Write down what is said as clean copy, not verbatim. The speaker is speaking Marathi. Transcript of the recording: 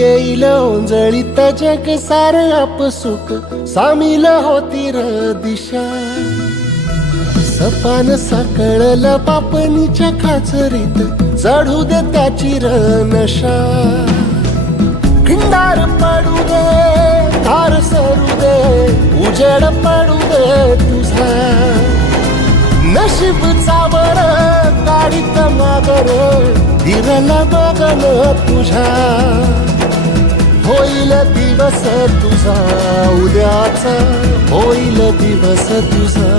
येईल ओंजळीत जग सारं आपसुक सामील होती र दिशा. सपान साकळलं पापणीच्या खाचरीत चढू दे त्याची र नशा. खिंडार पडू दे धार सरू दे उजेड पडू दे तुझा. नशीब चावर गाडीत मागर धीरल बघन तुझ्या. होईल दिवस तुझा उद्याचा होईल दिवस तुझा